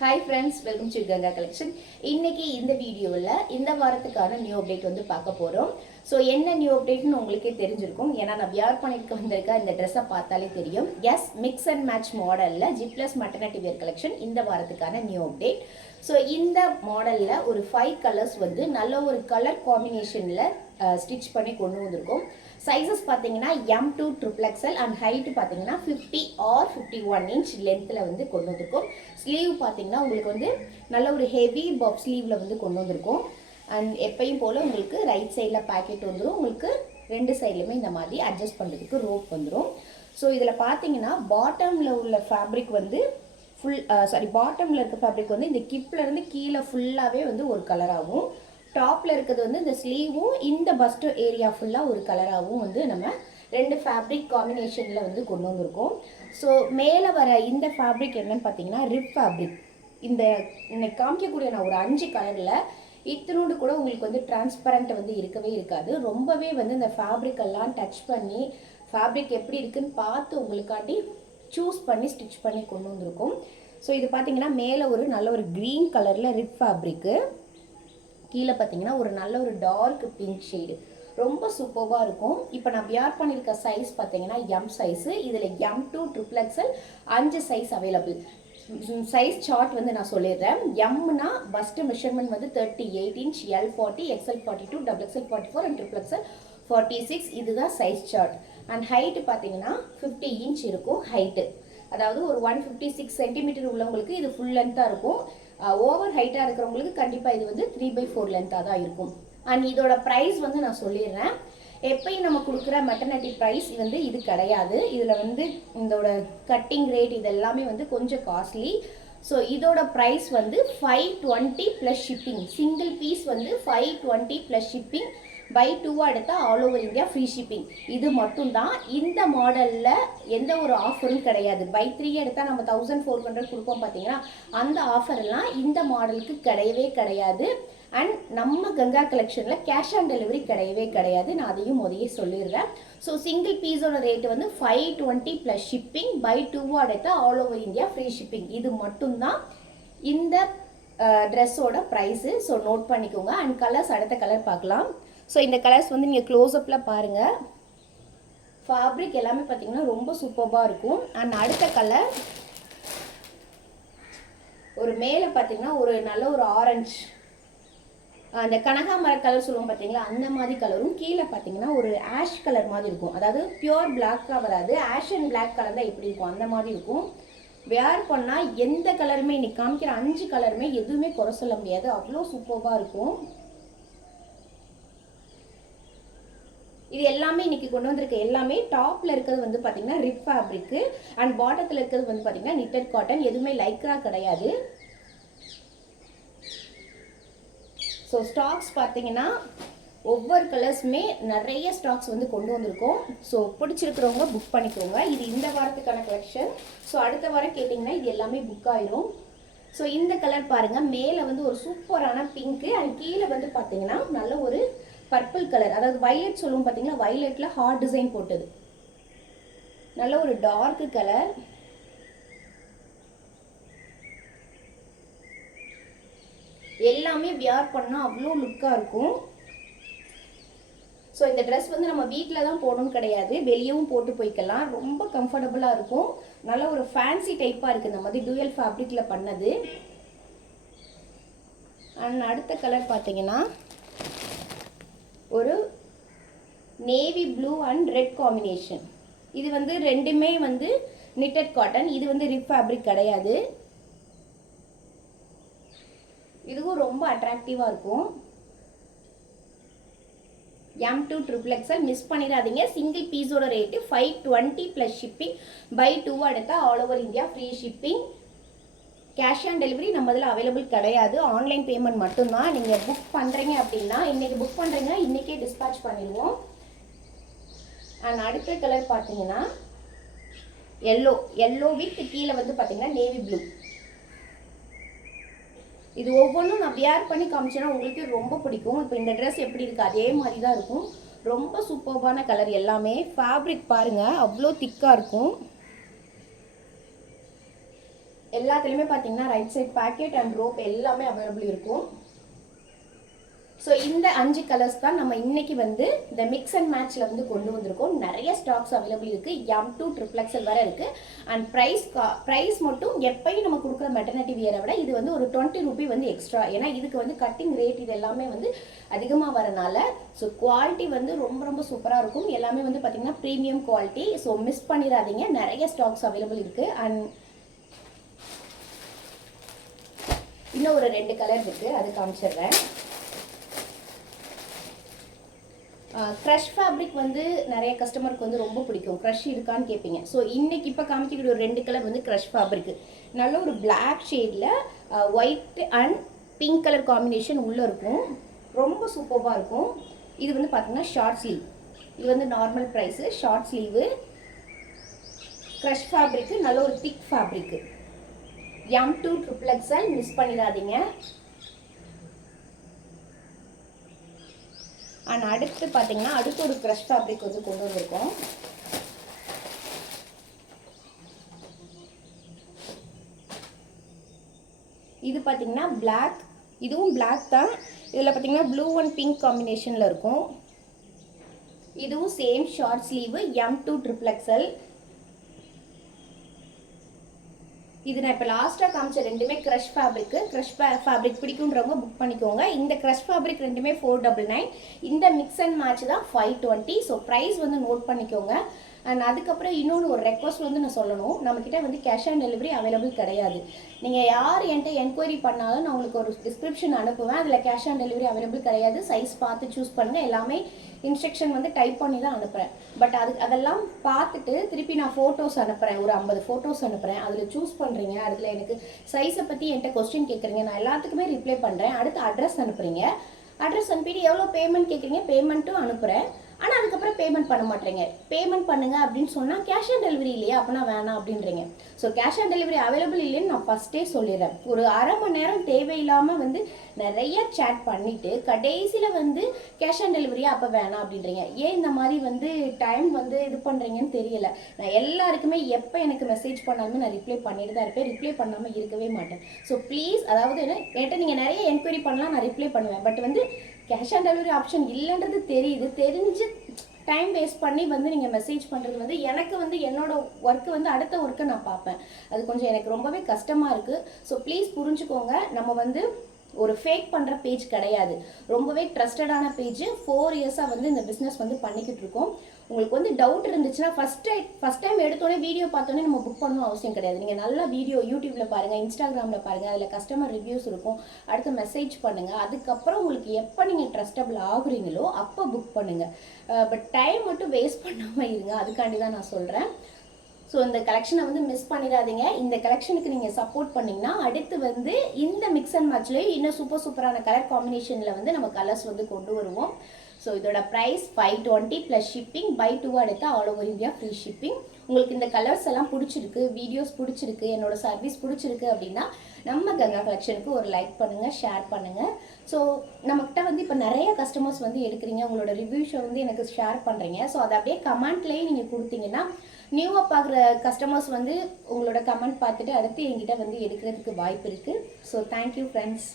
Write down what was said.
Hi friends, welcome to Ganga collection. இன்னைக்கு இந்த வீடியோவில் இந்த வாரத்துக்கான நியூ அப்டேட் வந்து பார்க்க போகிறோம். ஸோ என்ன நியூ அப்டேட்னு உங்களுக்கே தெரிஞ்சிருக்கும். ஏன்னா நான் வியர் பண்ணிட்டு வந்திருக்க இந்த ட்ரெஸ்ஸை பார்த்தாலே தெரியும். எஸ், மிக்ஸ் அண்ட் மேட்ச் மாடலில் ஜிப்ளஸ் மட்டர்னிட்டி வேர் கலெக்ஷன் இந்த வாரத்துக்கான நியூ அப்டேட். ஸோ இந்த மாடலில் ஒரு 5 கலர்ஸ் வந்து நல்ல ஒரு கலர் காம்பினேஷனில் ஸ்டிச் பண்ணி கொண்டு வந்திருக்கோம். சைஸஸ் பார்த்தீங்கன்னா M2 XXL அண்ட் ஹைட்டு பார்த்தீங்கன்னா 50 ஆர் 51 இன்ச் லென்த்தில் வந்து கொண்டு வந்திருக்கோம். ஸ்லீவ் பார்த்தீங்கன்னா உங்களுக்கு வந்து நல்ல ஒரு ஹெவி பப் ஸ்லீவில் வந்து கொண்டு வந்திருக்கோம். அண்ட் எப்பயும் போல் உங்களுக்கு ரைட் சைடில் பேக்கெட் வந்துடும். உங்களுக்கு ரெண்டு சைட்லையுமே இந்த மாதிரி அட்ஜஸ்ட் பண்ணுறதுக்கு ரோப் வந்துடும். ஸோ இதில் பார்த்தீங்கன்னா பாட்டமில் உள்ள ஃபேப்ரிக் வந்து பாட்டமில் இருக்க ஃபேப்ரிக் வந்து இந்த கிப்லேருந்து கீழே ஃபுல்லாகவே வந்து ஒரு கலராகவும், டாப்பில் இருக்கிறது வந்து இந்த ஸ்லீவும் இந்த பஸ்ட் ஏரியா ஃபுல்லாக ஒரு கலராகவும் வந்து நம்ம ரெண்டு ஃபேப்ரிக் காம்பினேஷனில் வந்து கொண்டு வந்திருக்கோம். ஸோ மேலே வர இந்த ஃபேப்ரிக் என்னன்னு பார்த்தீங்கன்னா ரிப் ஃபேப்ரிக். இன்னைக்கு காமிக்கக்கூடிய நான் ஒரு 5 கலரில் இத்தினோடு கூட உங்களுக்கு வந்து டிரான்ஸ்பரண்ட் வந்து இருக்கவே இருக்காது. ரொம்பவே வந்து இந்த ஃபேப்ரிக் எல்லாம் டச் பண்ணி ஃபேப்ரிக் எப்படி இருக்குன்னு பார்த்து உங்களுக்காண்டி சூஸ் பண்ணி ஸ்டிச் பண்ணி கொண்டு வந்திருக்கோம். ஸோ இது பார்த்தீங்கன்னா மேலே ஒரு நல்ல ஒரு க்ரீன் கலரில் ரிப் ஃபேப்ரிக்கு, கீழே பார்த்தீங்கன்னா ஒரு நல்ல ஒரு டார்க் பிங்க் ஷேடு, ரொம்ப சூப்பராக இருக்கும். இப்போ நான் வியர் பண்ணியிருக்க சைஸ் பார்த்தீங்கன்னா M சைஸு. இதில் M2 XXL 5 size available. Size chart வந்து நான் சொல்லிடுறேன். எம்னா பஸ்ட் மெஷர்மெண்ட் வந்து 38 inch, L 40, XL 42, XXL 44 and XXL 46. இதுதான் சைஸ் சார்ட். அண்ட் ஹைட்டு பார்த்தீங்கன்னா 50 இன்ச் இருக்கும் ஹைட்டு. அதாவது ஒரு 156 சென்டிமீட்டர் உள்ளவங்களுக்கு இது ஃபுல் லென்த்தாக இருக்கும். ஓவர் ஹைட்டாக இருக்கிறவங்களுக்கு கண்டிப்பாக இது வந்து 3/4 லென்த்தாக தான் இருக்கும். அண்ட் இதோட ப்ரைஸ் வந்து நான் சொல்லிடுறேன். எப்பயும் நம்ம கொடுக்குற மெட்டர்னிட்டி ப்ரைஸ் வந்து இது கிடையாது. இதில் வந்து இதோட கட்டிங் ரேட் இது எல்லாமே வந்து கொஞ்சம் காஸ்ட்லி. ஸோ இதோட ப்ரைஸ் வந்து 520 ப்ளஸ் ஷிப்பிங். சிங்கிள் பீஸ் வந்து 520 ப்ளஸ் ஷிப்பிங். பை 2 எடுத்தால் all over India free shipping. இது மட்டும்தான். இந்த மாடலில் எந்த ஒரு ஆஃபரும் கிடையாது. பை 3 எடுத்தால் நம்ம 1400 கொடுப்போம் பார்த்தீங்கன்னா, அந்த ஆஃபர்லாம் இந்த மாடலுக்கு கிடையவே கிடையாது. அண்ட் நம்ம கங்கா கலெக்ஷனில் கேஷ் ஆன் டெலிவரி கிடையவே கிடையாது. நான் அதையும் முதலே சொல்லிடுறேன். ஸோ சிங்கிள் பீஸோட ரேட்டு வந்து 520 ப்ளஸ் ஷிப்பிங். பை 2 எடுத்தால் all over India free shipping. இது மட்டும்தான் இந்த ட்ரெஸ்ஸோட ப்ரைஸு. ஸோ நோட் பண்ணிக்கோங்க. அண்ட் கலர்ஸ், அடுத்த கலர் பார்க்கலாம். ஸோ இந்த கலர்ஸ் வந்து நீங்கள் க்ளோஸ்அப்பில் பாருங்கள். ஃபேப்ரிக் எல்லாமே பார்த்தீங்கன்னா ரொம்ப சூப்பராக இருக்கும். அண்ட் அடுத்த கலர் ஒரு மேலே பார்த்தீங்கன்னா ஒரு நல்ல ஒரு ஆரஞ்சு, அந்த கனகாமர கலர் சொல்லுவோம் பார்த்தீங்களா, அந்த மாதிரி கலரும், கீழே பார்த்தீங்கன்னா ஒரு ஆஷ் கலர் மாதிரி இருக்கும். அதாவது பியூர் பிளாக்காக வராது, ஆஷ் அண்ட் பிளாக் கலர் தான் எப்படி இருக்கும் அந்த மாதிரி இருக்கும். வேர் பண்ணால் எந்த கலருமே, இன்னைக்கு காமிக்கிற 5 கலருமே எதுவுமே குறை சொல்ல முடியாது, அவ்வளோ சூப்பராக இருக்கும். இது எல்லாமே இன்னைக்கு கொண்டு வந்திருக்க எல்லாமே டாப்ல இருக்கிறது வந்து பார்த்தீங்கன்னா ரிப் ஃபேப்ரிக்கு, அண்ட் பாட்டத்தில் இருக்கிறது வந்து பார்த்தீங்கன்னா நிட்டட் காட்டன். எதுவுமே லைக்ரா கிடையாது. ஸோ ஸ்டாக்ஸ் பார்த்தீங்கன்னா ஒவ்வொரு கலர்ஸுமே நிறைய ஸ்டாக்ஸ் வந்து கொண்டு வந்திருக்கோம். ஸோ பிடிச்சிருக்கிறவங்க புக் பண்ணிக்கோங்க. இது இந்த வாரத்துக்கான கலெக்ஷன். ஸோ அடுத்த வாரம் கேட்டிங்கன்னா இது எல்லாமே புக் ஆயிரும். ஸோ இந்த கலர் பாருங்கள், மேலே வந்து ஒரு சூப்பரான பிங்க்கு, அண்ட் கீழே வந்து பார்த்தீங்கன்னா நல்ல ஒரு பர்பிள் கலர், அதாவது வயலட் சொல்லுவோம் பார்த்தீங்களா, வயலட்டில் ஹார்ட் டிசைன் போட்டது, நல்ல ஒரு டார்க் கலர். எல்லாமே வியர் பண்ணால் அவ்வளோ லுக்காக இருக்கும். ஸோ இந்த ட்ரெஸ் வந்து நம்ம வீட்டில் தான் போடணும் கிடையாது, வெளியவும் போட்டு போய்க்கலாம். ரொம்ப கம்ஃபர்டபுளாக இருக்கும். நல்ல ஒரு ஃபேன்சி டைப்பாக இருக்குது இந்த மாதிரி டூயல் ஃபேப்ரிக்கில் பண்ணது. அண்ட் அடுத்த கலர் பார்த்தீங்கன்னா ஒரு navy blue and red combination. இது வந்து ரெண்டுமே வந்து நிட்டட் காட்டன். இது வந்து ரிப் ஃபேப்ரிக் கிடையாது. இதுவும் ரொம்ப அட்ராக்டிவாக இருக்கும். M2 XXL மிஸ் பண்ணிடாதீங்க. சிங்கிள் பீஸோட ரேட்டு 520 ப்ளஸ் ஷிப்பிங். பை 2 எடுத்தால் all over India free shipping. Cash on delivery நம்ம இதில் அவைலபிள் கிடையாது. ஆன்லைன் பேமெண்ட் மட்டும்தான். நீங்கள் புக் பண்ணுறீங்க அப்படின்னா, இன்றைக்கி புக் பண்ணுறீங்கன்னா இன்றைக்கே டிஸ்பேச் பண்ணிடுவோம். அண்ட் அடுத்த கலர் பார்த்தீங்கன்னா எல்லோ வித் கீழே வந்து பார்த்தீங்கன்னா நேவி ப்ளூ. இது ஒவ்வொன்றும் நான் வியர் பண்ணி காமிச்சேன்னா உங்களுக்கு ரொம்ப பிடிக்கும். இப்போ இந்த ட்ரெஸ் எப்படி இருக்குது அதே மாதிரி தான் இருக்கும். ரொம்ப சூப்பர்பான கலர் எல்லாமே. ஃபேப்ரிக் பாருங்கள், அவ்வளோ திக்காக இருக்கும். எல்லாத்துலேயுமே பார்த்தீங்கன்னா right side pocket and rope எல்லாமே அவைலபிள் இருக்கும். ஸோ இந்த 5 கலர்ஸ் தான் நம்ம இன்னைக்கு வந்து இந்த மிக்ஸ் அண்ட் மேட்ச்ல வந்து கொண்டு வந்திருக்கோம். நிறைய ஸ்டாக்ஸ் அவைலபிள் இருக்கு. M2 XXL வரை இருக்கு. அண்ட் ப்ரைஸ் மட்டும் எப்பயும் நம்ம கொடுக்குற மெட்டர்னிட்டி வியரை விட இது வந்து ஒரு 20 ரூபி வந்து எக்ஸ்ட்ரா. ஏன்னா இதுக்கு வந்து கட்டிங் ரேட் இது எல்லாமே வந்து அதிகமாக வரனால ஸோ குவாலிட்டி வந்து ரொம்ப ரொம்ப சூப்பராக இருக்கும். எல்லாமே வந்து பார்த்தீங்கன்னா ப்ரீமியம் குவாலிட்டி. ஸோ மிஸ் பண்ணிடாதீங்க. நிறைய ஸ்டாக்ஸ் அவைலபிள் இருக்கு. அண்ட் இன்னும் ஒரு 2 கலர் இருக்கு, அது காமிச்சிடுறேன். க்ரஷ் ஃபேப்ரிக் வந்து நிறைய கஸ்டமருக்கு வந்து ரொம்ப பிடிக்கும். க்ரஷ் இருக்கான்னு கேட்பீங்க. ஸோ இன்னைக்கு இப்போ காமிக்கக்கூடிய ஒரு 2 கலர் வந்து க்ரஷ் ஃபேப்ரிக். நல்ல ஒரு பிளாக் ஷேடில் white and pink colour combination உள்ளே இருக்கும். ரொம்ப சூப்பராக இருக்கும். இது வந்து பார்த்தீங்கன்னா ஷார்ட் ஸ்லீவ். இது வந்து normal price. Short sleeve crush fabric, நல்ல ஒரு thick fabric. M2 XXL miss பண்ணிடாதீங்க. அண்ட் அடுத்து பார்த்தீங்கன்னா அடுத்து ஒரு க்ரஷ் ஃபேப்ரிக் வந்து கொண்டு வந்திருக்கோம். இது பார்த்தீங்கன்னா பிளாக், இதுவும் பிளாக் தான். இதில் பார்த்தீங்கன்னா ப்ளூ அண்ட் பிங்க் காம்பினேஷனில் இருக்கும். இதுவும் same short sleeve M2 XXL. இது நான் இப்போ லாஸ்ட்டாக காமிச்ச ரெண்டுமே க்ரஷ் ஃபேப்ரிக்கு. க்ரஷ் ஃபேப்ரிக் பிடிக்குன்றவங்க புக் பண்ணிக்கோங்க. இந்த க்ரஷ் ஃபேப்ரிக் ரெண்டுமே 499. இந்த மிக்ஸ் அண்ட் மேட்ச் தான் 520. ஸோ ப்ரைஸ் வந்து நோட் பண்ணிக்கோங்க. அண்ட் அதுக்கப்புறம் இன்னொன்று ஒரு ரெக்வஸ்ட் வந்து நான் சொல்லணும். நம்மக்கிட்ட வந்து கேஷ் ஆன் டெலிவரி அவைலபிள் கிடையாது. நீங்கள் யார் என்கிட்ட என்கொயரி பண்ணாலும் நான் உங்களுக்கு ஒரு டிஸ்கிரிப்ஷன் அனுப்புவேன். அதில் கேஷ் ஆன் டெலிவரி அவைலபிள் கிடையாது. சைஸ் பார்த்து சூஸ் பண்ணுங்கள். எல்லாமே இன்ஸ்ட்ரக்ஷன் வந்து டைப் பண்ணி தான் அனுப்புகிறேன். பட் அதெல்லாம் பார்த்துட்டு திருப்பி நான் ஃபோட்டோஸ் அனுப்புகிறேன். ஒரு 50 ஃபோட்டோஸ் அனுப்புகிறேன். அதில் சூஸ் பண்ணுறீங்க. அதில் எனக்கு சைஸை பற்றி என்கிட்ட கொஸ்டின் கேட்குறீங்க. நான் எல்லாத்துக்குமே ரிப்ளை பண்ணுறேன். அடுத்து அட்ரஸ் அனுப்புகிறீங்க. அட்ரஸ் அனுப்பிட்டு எவ்வளோ பேமெண்ட் கேட்குறீங்க, பேமெண்ட்டும் அனுப்புகிறேன். ஆனால் அதுக்கப்புறம் பேமெண்ட் பண்ண மாட்டேங்க. பேமெண்ட் பண்ணுங்க அப்படின்னு சொன்னால் கேஷ் ஆன் டெலிவரி இல்லையா, அப்படின்னா வேணாம் அப்படின்றீங்க. So cash on delivery available இல்லைன்னு நான் ஃபஸ்ட்டே சொல்லிடுறேன். ஒரு அரை மணி நேரம் தேவையில்லாமல் வந்து நிறைய சேட் பண்ணிவிட்டு கடைசியில் வந்து கேஷ் ஆன் டெலிவரியா அப்போ வேணாம் அப்படின்றீங்க. ஏன் இந்த மாதிரி வந்து டைம் வந்து இது பண்ணுறீங்கன்னு தெரியல. நான் எல்லாருக்குமே எப்போ எனக்கு மெசேஜ் பண்ணாலுமே நான் ரிப்ளை பண்ணிட்டு தான் இருப்பேன். ரிப்ளை பண்ணாமல் இருக்கவே மாட்டேன். ஸோ ப்ளீஸ், அதாவது என்கிட்ட நீங்கள் நிறைய என்கொயரி பண்ணலாம், நான் ரிப்ளை பண்ணுவேன். பட் வந்து கேஷ் ஆன் டெலிவரி ஆப்ஷன் இல்லைன்றது தெரிஞ்சு டைம் வேஸ்ட் பண்ணி வந்து நீங்கள் மெசேஜ் பண்ணுறது வந்து எனக்கு வந்து என்னோட ஒர்க்கு வந்து அடுத்த ஒர்க்கை நான் பார்ப்பேன். அது கொஞ்சம் எனக்கு ரொம்பவே கஷ்டமாக இருக்குது. ஸோ ப்ளீஸ் புரிஞ்சுக்கோங்க. நம்ம வந்து ஒரு ஃபேக் பண்ணுற பேஜ் கிடையாது. ரொம்பவே ட்ரஸ்டடான பேஜ். 4 இயர்ஸாக வந்து இந்த பிஸ்னஸ் வந்து பண்ணிக்கிட்டு இருக்கோம். உங்களுக்கு வந்து டவுட் இருந்துச்சுன்னா ஃபஸ்ட் டைம் எடுத்தோடனே வீடியோ பார்த்தோன்னே நம்ம புக் பண்ணணும் அவசியம் கிடையாது. நீங்கள் நல்லா வீடியோ யூடியூப்பில் பாருங்கள், இன்ஸ்டாகிராமில் பாருங்கள். அதில் கஸ்டமர் ரிவ்யூஸ் இருக்கும். அடுத்து மெசேஜ் பண்ணுங்கள். அதுக்கப்புறம் உங்களுக்கு எப்போ நீங்கள் ட்ரஸ்டபிள் ஆகுறீங்களோ அப்போ புக் பண்ணுங்கள். பட் டைம் மட்டும் வேஸ்ட் பண்ணாமல் இருங்க. அதுக்காண்டி தான் நான் சொல்கிறேன். ஸோ இந்த கலெக்ஷனை வந்து மிஸ் பண்ணிடாதீங்க. இந்த கலெக்ஷனுக்கு நீங்கள் சப்போர்ட் பண்ணிங்கன்னா அடுத்து வந்து இந்த மிக்ஸ் அண்ட் மேட்ச்லேயும் இன்னும் சூப்பரான கலர் காம்பினேஷனில் வந்து நம்ம கலர்ஸ் வந்து கொண்டு வருவோம். ஸோ இதோட ப்ரைஸ் 520 ப்ளஸ் ஷிப்பிங். பை 2 எடுத்தால் all over India free shipping. உங்களுக்கு இந்த கலர்ஸ் எல்லாம் பிடிச்சிருக்கு, வீடியோஸ் பிடிச்சிருக்கு, என்னோட சர்வீஸ் பிடிச்சிருக்கு அப்படின்னா நம்ம கங்கா கலெக்ஷனுக்கு ஒரு லைக் பண்ணுங்கள், ஷேர் பண்ணுங்கள். ஸோ நம்மக்கிட்ட வந்து இப்போ நிறைய கஸ்டமர்ஸ் வந்து எடுக்கிறீங்க, உங்களோட ரிவ்யூஸை வந்து எனக்கு ஷேர் பண்ணுறீங்க. ஸோ அதை அப்படியே கமெண்ட்லேயே நீங்கள் கொடுத்தீங்கன்னா நியூவாக பார்க்குற கஸ்டமர்ஸ் வந்து உங்களோட கமெண்ட் பார்த்துட்டு அடுத்து என்கிட்ட வந்து எடுக்கிறதுக்கு வாய்ப்பு இருக்குது. So thank you friends.